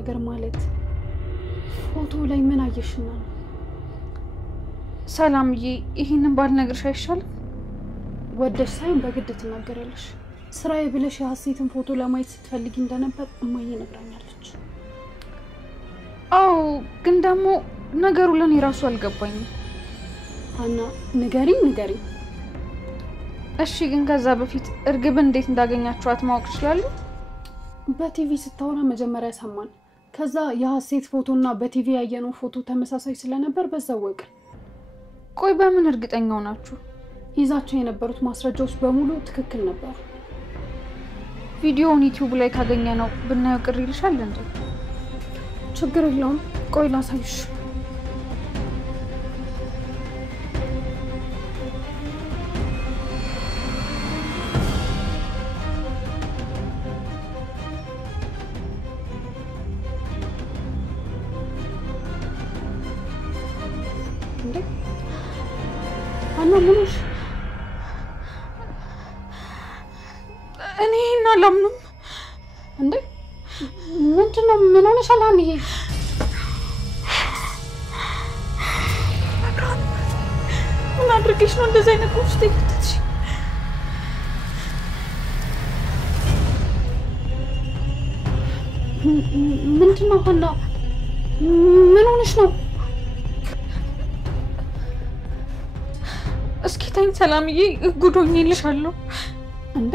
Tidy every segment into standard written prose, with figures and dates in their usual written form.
ነገር ማለት ፎቶ ላይ ምን አየሽና ነው? ሰላምዬ ይሄንን ባልነግርሽ አይሻልም? ወደሽ ሳይሆን በግድ ትናገሪያለሽ። ስራዬ ብለሽ የሐሴትን ፎቶ ለማየት ስትፈልጊ እንደነበር እማዬ ነግራኛለች። አዎ ግን ደግሞ ነገሩ ለኔ ራሱ አልገባኝም። አና ንገሪኝ። እሺ ግን ከዛ በፊት እርግብን እንዴት እንዳገኛችኋት ማወቅ ይችላል? በቲቪ ስታወራ መጀመሪያ ሰማን። ከዛ የሐሴት ፎቶና በቲቪ ያየነው ፎቶ ተመሳሳይ ስለነበር በዛው ወቅ። ቆይ በምን እርግጠኛው ናችሁ? ይዛቸው የነበሩት ማስረጃዎች በሙሉ ትክክል ነበሩ። ቪዲዮውን ዩቲዩብ ላይ ካገኘ ነው ብናየው ቅር ይልሻል እንዴ? ችግር የለውም። ቆይ ላሳይሽ። እንዴ አና ምንሽ? እኔ እናላምንም እንዴ ምንድነው? ምን ሆነሻል አንዬ? ምን አድርገሽ ነው እንደዚህ አይነት ውስጥ የከተትሽ? ምንድነው ሀና? ምን ሆነሽ ነው? እስኪ ተኝ ሰላምዬ፣ ጉዶኝልሻለሁ። እንዴ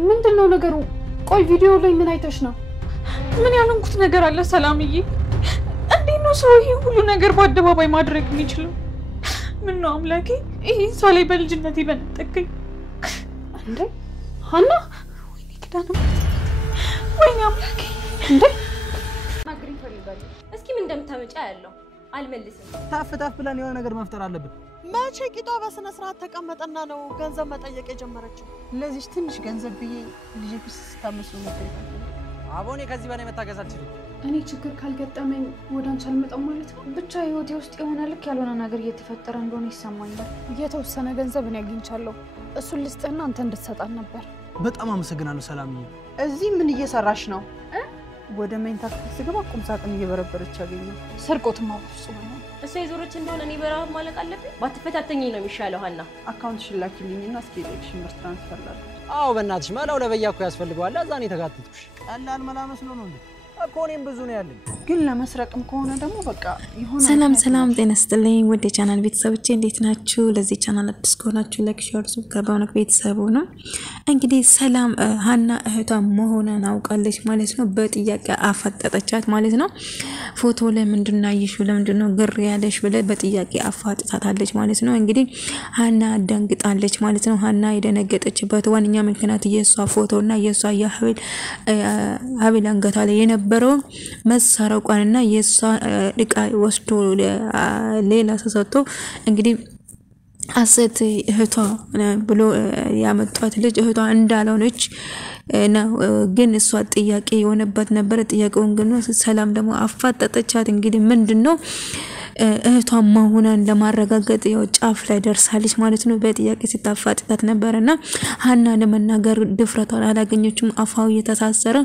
ምንድነው ነገሩ? ቆይ ቪዲዮ ላይ ምን አይተሽ ነው? ምን ያልንኩት ነገር አለ ሰላምዬ? እንዴት ነው ሰው ይሄ ሁሉ ነገር በአደባባይ ማድረግ የሚችለው? ምን ነው አምላኬ፣ ይሄን ሰው ላይ በልጅነቴ በነጠቀኝ። እንዴ ሀና፣ ወይኔ ኪዳነ ወይኔ አምላኬ። እንዴ ማግሪ ፈልጋለሁ። እስኪ ምን እንደምታመጫ ያለው አልመልስም። ታፍ ብለን የሆነ ነገር መፍጠር አለብን። መቼ ቂጧ በስነ ስርዓት ተቀመጠና ነው ገንዘብ መጠየቅ የጀመረችው? ለዚህ ትንሽ ገንዘብ ብዬ ልጅ ፊስ ስታመሱ ነበር። አቦኔ ከዚህ በላይ መታገስ አልችልም። እኔ ችግር ካልገጠመኝ ወደ አንቺ አልመጣም ማለት ነው። ብቻ ህይወቴ ውስጥ የሆነ ልክ ያልሆነ ነገር እየተፈጠረ እንደሆነ ይሰማኛል። የተወሰነ ገንዘብ እኔ አግኝቻለሁ። እሱን ልስጥህና አንተ እንድትሰጣት ነበር። በጣም አመሰግናለሁ ሰላምዬ። እዚህ ምን እየሰራሽ ነው? ወደ መኝታ ክፍል ስገባ ቁም ሳጥን እየበረበረች ያገኘው። ስርቆትማ በፍጹም ነው። እሷ የዞረች እንደሆነ እኔ በረሃብ ማለቅ አለብኝ? ባትፈታተኝኝ ነው የሚሻለው ሀና። አካውንትሽን ላኪልኝና እስኪ ኤሌክሽን ብር ትራንስፈር ላድርግ። አዎ በእናትሽ መላው ለበያ እኮ ያስፈልገዋል። እዛ ነው የተጋተትኩሽ። ቀላል መላ መስሎ ነው እንዴ? እኮ እኔም ብዙ ነው ያለኝ። ግን ለመስረቅም ከሆነ ደግሞ በቃ ይሆነ። ሰላም ጤና ይስጥልኝ ወደ ቻናል ቤተሰቦቼ እንዴት ናችሁ? ለዚህ ቻናል አዲስ ከሆናችሁ ላይክ፣ ሼር፣ ሰብስክራይብ በማድረግ ቤተሰቡ ነው። እንግዲህ ሰላም ሀና እህቷ መሆኗን አውቃለች ማለት ነው። በጥያቄ አፈጠጠቻት ማለት ነው። ፎቶ ላይ ምንድነው ያየሽው? ለምንድነው ግር ያለሽ ብለ በጥያቄ አፋጥጣታለች ማለት ነው። እንግዲህ ሀና ደንግጣለች ማለት ነው። ሀና የደነገጠችበት ዋንኛ ምክንያት የሷ ፎቶና የሷ የሀብል አንገቷ ላይ የነበረው መሰረቋንና የሷ እቃ ወስዶ ሌላ ሰሰቶ እንግዲህ ሐሴት እህቷ ብሎ ያመጣት ልጅ እህቷ እንዳልሆነች ነው። ግን እሷ ጥያቄ የሆነበት ነበር። ጥያቄውን ግን ሰላም ደግሞ አፋጠጠቻት። እንግዲህ ምንድነው እህቷ መሆኗን ለማረጋገጥ ያው ጫፍ ላይ ደርሳለች ማለት ነው። በጥያቄ ሲታፋጥጣት ነበርና ሀና ለመናገር ድፍረቷን አላገኘችም። አፋው እየተሳሰረ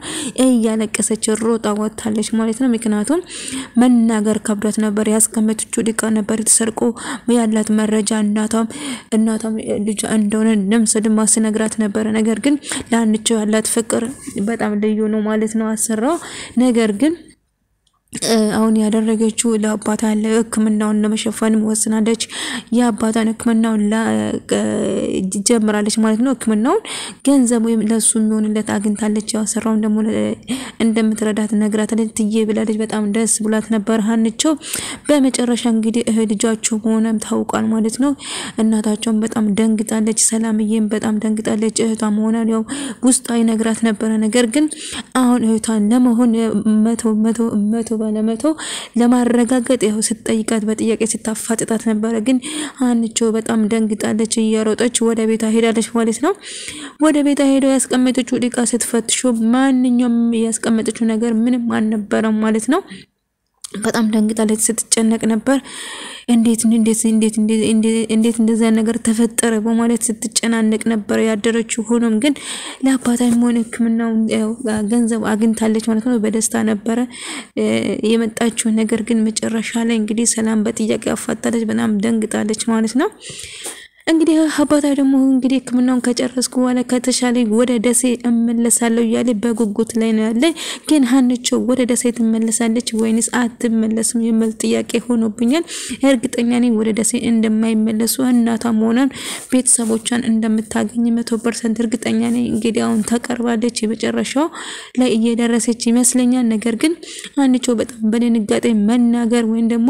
እያለቀሰች ሮጣ ወጣለች ማለት ነው። ምክንያቱም መናገር ከብዷት ነበር። ያስቀመጠችው ዲቃ ነበር ተሰርቆ ያላት መረጃ እናቷም ልጅ እንደሆነ ለምሰድማ ሲነግራት ነበር። ነገር ግን ለአንቺው ያላት ፍቅር በጣም ልዩ ነው ማለት ነው አሰራው። ነገር ግን አሁን ያደረገችው ለአባቷ ለሕክምናውን ለመሸፈን ወስናለች። የአባቷን ሕክምናውን ጀምራለች ማለት ነው። ሕክምናውን ገንዘብ ወይም ለሱ የሚሆንለት አግኝታለች። ያው ሰራውን ደግሞ እንደምትረዳት ነግራታለች። ትዬ ብላለች። በጣም ደስ ብሏት ነበር ሀንቾ። በመጨረሻ እንግዲህ ልጃቸው መሆኑም ታውቋል ማለት ነው። እናታቸውን በጣም ደንግጣለች። ሰላምዬም በጣም ደንግጣለች። እህቷ መሆኗን ያው ውስጧ ይነግራት ነበር። ነገር ግን አሁን እህቷን ለመሆን መቶ ባለመቶ ለማረጋገጥ ያው ስትጠይቃት በጥያቄ ስታፋጥጣት ነበር። ግን አንቾ በጣም ደንግጣለች። እየሮጠች ወደ ቤቷ ሄዳለች ማለት ነው። ወደ ቤቷ ሄዶ ያስቀመጠችው ዕቃ ስትፈትሾ ማንኛውም ያስቀመጠችው ነገር ምንም አልነበረም ማለት ነው። በጣም ደንግጣለች ስትጨነቅ ነበር እንዴት እንደዛ ነገር ተፈጠረ በማለት ስትጨናነቅ ነበር ያደረችው ሆኖም ግን ለአባታም ሆነ ህክምናው ገንዘብ አግኝታለች ማለት ነው በደስታ ነበር የመጣችው ነገር ግን መጨረሻ ላይ እንግዲህ ሰላም በጥያቄ አፋጣለች በጣም ደንግጣለች ማለት ነው እንግዲህ አባታ ደግሞ እንግዲህ ህክምናውን ከጨረስኩ በኋላ ከተሻለ ወደ ደሴ እመለሳለሁ ያለ በጉጉት ላይ ነው ያለ ግን ሀንቾ ወደ ደሴ ትመለሳለች ወይንስ አትመለስም የሚል ጥያቄ ሆኖብኛል እርግጠኛ ነኝ ወደ ደሴ እንደማይመለሱ እናቷም ሆነን ቤተሰቦቿን እንደምታገኝ 100% እርግጠኛ ነኝ እንግዲህ አሁን ተቀርባለች የመጨረሻው ላይ እየደረሰች ይመስለኛል ነገር ግን ሀንቾ በጣም በድንጋጤ መናገር ወይም ደግሞ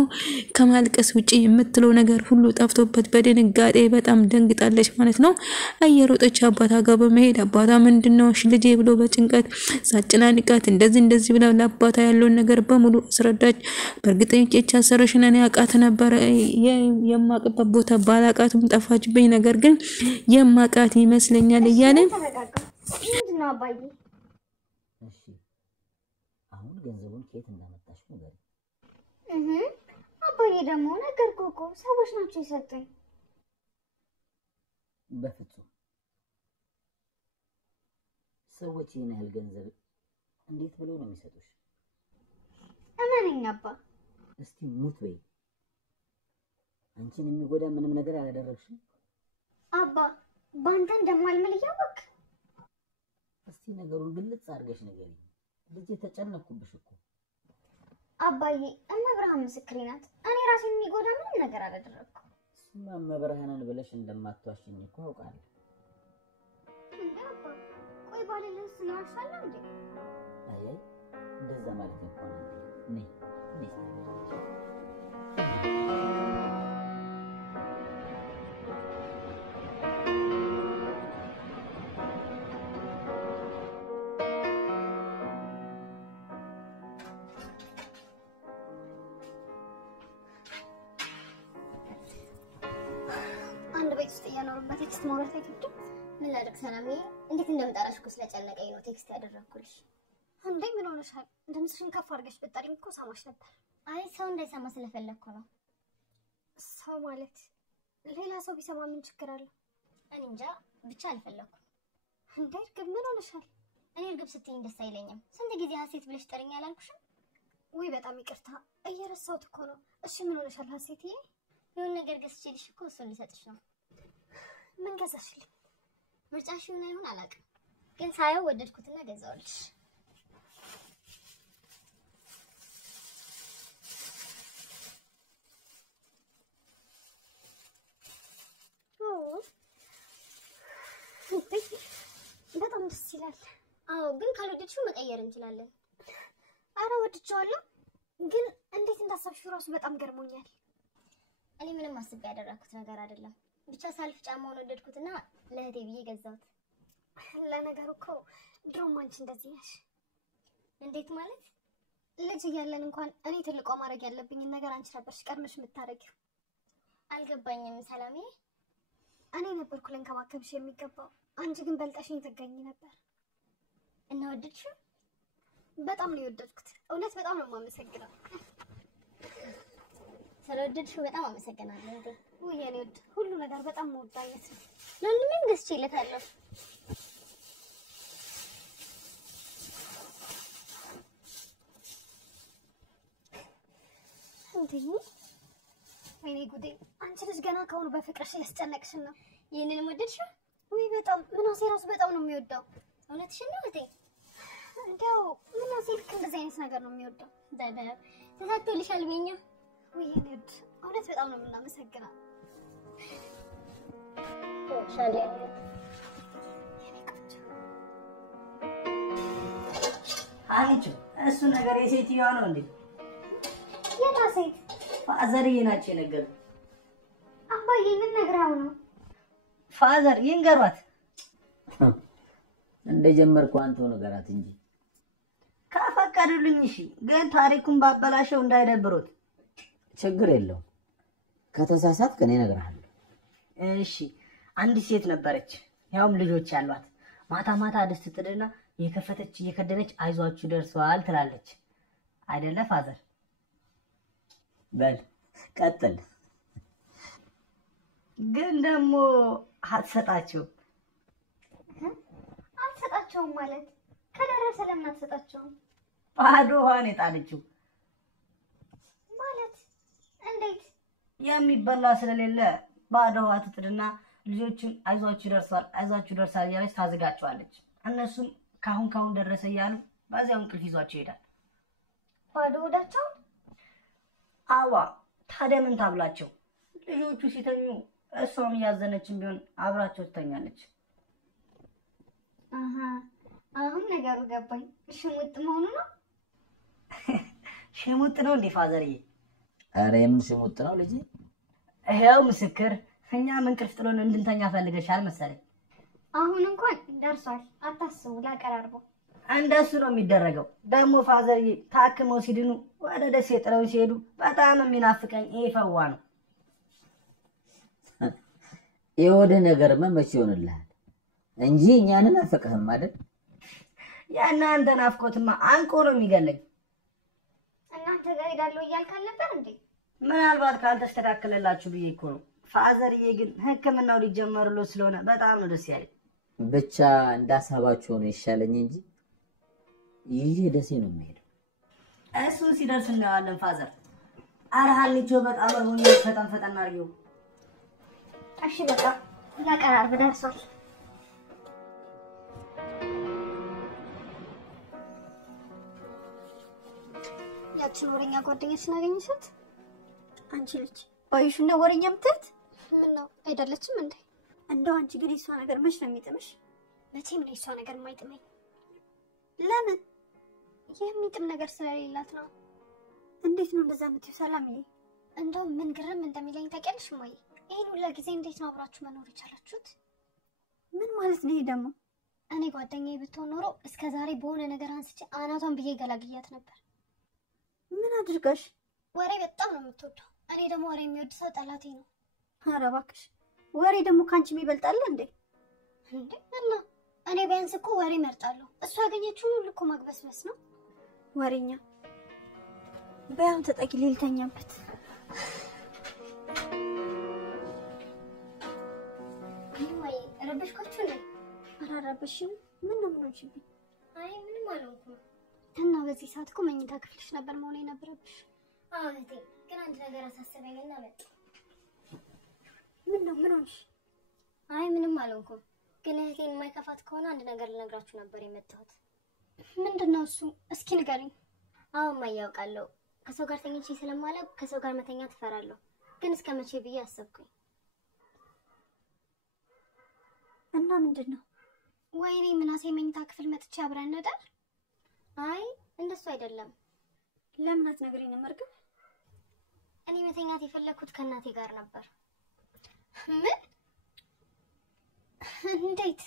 ከማልቀስ ውጪ የምትለው ነገር ሁሉ ጠፍቶበት በድንጋጤ በጣም ደንግጣለች ማለት ነው አየሮጠች አባታ ጋር በመሄድ አባታ ምንድነው ልጄ ብሎ በጭንቀት ሳጭናንቃት እንደዚህ ብላ ለአባታ ያለውን ነገር በሙሉ አስረዳች በእርግጠኝነት የቻሰረሽና ያቃተ ነበር የማቀበት ቦታ ባላቃቱም ጠፋችብኝ ነገር ግን የማቃት ይመስለኛል እያለ ምንድነው አባዬ እሺ አሁን ገንዘቡን ከየት እንዳመጣሽ ነገር አባዬ ደግሞ ነገርኩህ እኮ ሰዎች ናቸው የሰጡኝ በፍጹም ሰዎች ይሄን ያህል ገንዘብ እንዴት ብለው ነው የሚሰጡሽ እመነኝ አባ እስቲ ሙት ወይ አንቺን የሚጎዳ ምንም ነገር አላደረግሽም አባ ባንተ እንደማልምል ያወቅ እስቲ ነገሩን ግልጽ አድርገሽ ንገሪኝ ልጅ ተጨነኩብሽ እኮ አባዬ እመብርሃን ምስክሬ ናት እኔ ራሴን የሚጎዳ ምንም ነገር አላደረግኩም መብርሃንን ብለሽ እንደማትዋሽኝ እኮ አውቃለሁ ቆይ ባለልስ ነው አሻለው እንዴ አይ እንደዛ ማለት እንኳን ነይ ቴክስት ማውራት አይከብድም ምን ላድርግ ሰላምዬ እንዴት እንደምጠራሽ እኮ ስለጨነቀኝ ነው ቴክስት ያደረኩልሽ እንዴ ምን ሆነሻል እንደምስሽን ከፍ አድርገሽ በጣሪም እኮ ሰማሽ ነበር አይ ሰው እንዳይሰማ ስለፈለኩ ነው ሰው ማለት ሌላ ሰው ቢሰማ ምን ችግር አለው እኔ እንጃ ብቻ አልፈለኩም እንዴ እርግብ ምን ሆነሻል እኔ እርግብ ስትይኝ ደስ አይለኝም ስንት ጊዜ ሀሴት ብለሽ ጠሪኝ አላልኩሽም ወይ በጣም ይቅርታ እየረሳሁት እኮ ነው እሺ ምን ሆነሻል ሀሴትዬ የሆነ ነገር ገዝቼልሽ እኮ እሱን ልሰጥሽ ነው ምን ገዛሽልኝ ምርጫሽ ምን አይሆን አላውቅም ግን ሳይው ወደድኩትና ገዛውልሽ በጣም ደስ ይላል አዎ ግን ካልወደድሽው መቀየር እንችላለን አረ ወድጄዋለሁ ግን እንዴት እንዳሰብሽው ራሱ በጣም ገርሞኛል እኔ ምንም አስቤ ያደረኩት ነገር አይደለም ብቻ ሳልፍ ጫማውን ወደድኩትና ለህቴ ብዬ ገዛሁት ለነገሩ እኮ ድሮም አንቺ እንደዚህ ነሽ እንዴት ማለት ልጅ እያለን እንኳን እኔ ትልቋ ማድረግ ያለብኝ ነገር አንቺ ነበርሽ ቀድመሽ የምታረጊው አልገባኝም ሰላሜ እኔ ነበርኩ ለንከባከብሽ የሚገባው አንቺ ግን በልጠሽኝ ትገኝ ነበር እና ወደድሽው በጣም ነው የወደድኩት እውነት በጣም ነው የማመሰግነው ስለወደድሽው በጣም አመሰግናለሁ እንዴ ወይ የኔ ወድ ሁሉ ነገር በጣም ወዳለት ነው ለምን ገዝቼለታለሁ እንዴ ወይኔ ጉዴ አንቺ ልጅ ገና ከሆነ በፍቅርሽ ያስጨነቅሽን ነው ይሄንን ወደድሽው ወይ በጣም ምናሴ ራሱ በጣም ነው የሚወደው እውነትሽን ነው እቴ እንደው ምናሴ ልክ እንደዚህ አይነት ነገር ነው የሚወደው ዳዳ ተሳክቶልሻል በእኛ ወይ የኔ ወድ እውነት በጣም ነው የምናመሰግነው ሻሌ አንቺ እሱ ነገር የሴትዮዋ ነው እንዴ የታ ሴት ፋዘርዬ ናቸው ነገር አባዬ ምን ነግራው ነው ፋዘር ይንገሯት እንደጀመርኩ አንተው ነገራት እንጂ ካፈቀዱልኝ እሺ ግን ታሪኩን ባበላሸው እንዳይደብሩት ችግር የለው ከተሳሳት ከኔ ነግራለሁ እሺ አንድ ሴት ነበረች ያውም ልጆች ያሏት ማታ ማታ ድስት ጥድና የከፈተች የከደነች አይዟችሁ ደርሷል ትላለች አይደለ ፋዘር በል ቀጥል። ግን ደግሞ አትሰጣቸውም ማለት ከደረሰ ለምን አትሰጣቸውም? ባዶ ውሃን የጣለችው ማለት እንዴት? የሚበላ ስለሌለ ባዶ ውሃ ትጥድና ልጆቹን አይዟችሁ ይደርሳል እያለች ታዘጋቸዋለች። እነሱም ካሁን ደረሰ እያሉ በዚያው እንቅልፍ ይዟቸው ይሄዳል። ባዶ ሆዳቸው? አዋ ታዲያ ምን ታብላቸው? ልጆቹ ሲተኙ እሷም እያዘነችም ቢሆን አብራቸው ትተኛለች። አሁን ነገሩ ገባኝ። ሽሙጥ መሆኑ ነው? ሽሙጥ ነው እንዴ ፋዘርዬ? ኧረ የምን ሽሙጥ ነው ልጄ? ይኸው ምስክር። እኛም እንቅልፍ ጥሎን እንድንተኛ ፈልገሻል መሰለኝ። አሁን እንኳን ደርሷል፣ አታስቡ፣ ላቀራርበው። እንደሱ ነው የሚደረገው። ደግሞ ፋዘርዬ ታክመው ሲድኑ ወደ ደሴ ጥለው ሲሄዱ በጣም የሚናፍቀኝ ይሄ ፈዋ ነው። የወደ ነገር መቼ ይሆንልሃል እንጂ እኛንን አፈቀህም አይደል? የእናንተ ናፍቆትማ አንቆ ነው የሚገለኝ። እናንተ ጋር ሄዳለሁ እያልክ አልነበር እንዴ? ምናልባት ካልተስተካከለላችሁ ብዬ እኮ ነው። ፋዘርዬ ግን ሕክምናው ሊጀመርሎ ስለሆነ በጣም ነው ደስ ያለኝ። ብቻ እንዳሳባችሁ ነው ይሻለኝ እንጂ ይሄ ደሴ ነው የሚሄደው። እሱ ሲደርስ እናየዋለን ፋዘር። ኧረ ሀኒቾ በጣም ሆኜ ፈጠን አድርጊው። እሺ በቃ ላቀራርብ፣ ደርሷል። ያችን ወሬኛ ጓደኛችን አገኘሻት? አንቺ ልጅ ባዩሽና ወሬኛ ምትት ምን ነው አይደለችም እንዴ? እንደው አንቺ ግን የሷ ነገር መች ነው የሚጥምሽ? መቼም ነው የሷ ነገር የማይጥመኝ። ለምን? የሚጥም ነገር ስለሌላት ነው። እንዴት ነው እንደዛ የምትይው ሰላምዬ? እንደው ምን ግርም እንደሚለኝ ታውቂያለሽ እማዬ? ይሄን ሁሉ ጊዜ እንዴት ነው አብራችሁ መኖር የቻላችሁት? ምን ማለት ነው ይሄ ደግሞ? እኔ ጓደኛዬ ብትሆን ኖሮ እስከዛሬ በሆነ ነገር አንስቼ አናቷን ብዬ ገላግያት ነበር። ምን አድርጋሽ? ወሬ በጣም ነው የምትወደው። እኔ ደግሞ ወሬ የሚወድ ሰው ጠላቴ ነው። ኧረ እባክሽ፣ ወሬ ደግሞ ካንቺ ይበልጣል እንዴ? እንዴ እና እኔ ቢያንስ እኮ ወሬ እመርጣለሁ። እሷ ያገኘችውን ሁሉ እኮ ማግበስበስ ነው። ወሬኛ በያም ተጠቂ ሊልተኛበት። እማዬ ረበሽኳችሁ እንዴ? ኧረ አልረበሽም። ምን ነው ምን ሆንሽብኝ? አይ ምንም አልሆንኩም። እና በዚህ ሰዓት እኮ መኝታ ክፍልሽ ነበር መሆን የነበረብሽ። አዎ እህቴ፣ ግን አንድ ነገር አሳሰበኝና መጣሁ። ምን ነው ምን ሆንሽ? አይ ምንም አልሆንኩም። ግን እህቴን የማይከፋት ከሆነ አንድ ነገር ልነግራችሁ ነበር የመጣሁት። ምንድነው እሱ? እስኪ ንገሪኝ። አዎ እማዬ ያውቃለሁ። ከሰው ጋር ተኝቼ ስለማላውቅ ከሰው ጋር መተኛት እፈራለሁ። ግን እስከ መቼ ብዬ አሰብኩኝ። እና ምንድነው? ወይኔ ምናሴ መኝታ ክፍል መጥቼ አብረን እንደር? አይ እንደሱ አይደለም። ለምን አትነግሪኝም እርግብ? እኔ መተኛት የፈለኩት ከእናቴ ጋር ነበር። ምን? እንዴት?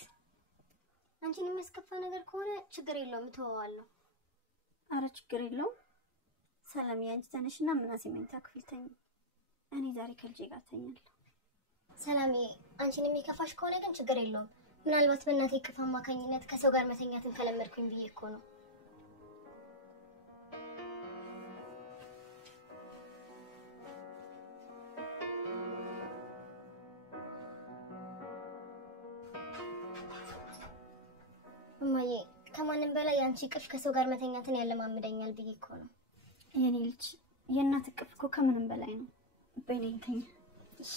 አንቺን የሚያስከፋ ነገር ከሆነ ችግር የለውም እተወዋለሁ። አረ ችግር የለውም። ሰላምዬ አንቺ ተነሽና ምናሴ መኝታ ክፍል ተኝ። እኔ ዛሬ ከልጄ ጋር ተኛለሁ። ሰላምዬ አንቺን የሚከፋሽ ከሆነ ግን ችግር የለውም። ምናልባት በእናቴ ክፍ አማካኝነት ከሰው ጋር መተኛትን ከለመድኩኝ ብዬ እኮ ነው። እማዬ ከማንም በላይ አንቺ ቅፍ ከሰው ጋር መተኛትን ያለማምደኛል ብዬ እኮ ነው። የኔ ልጅ የእናት ቅፍ እኮ ከምንም በላይ ነው። በእኔ ተኛ። እሺ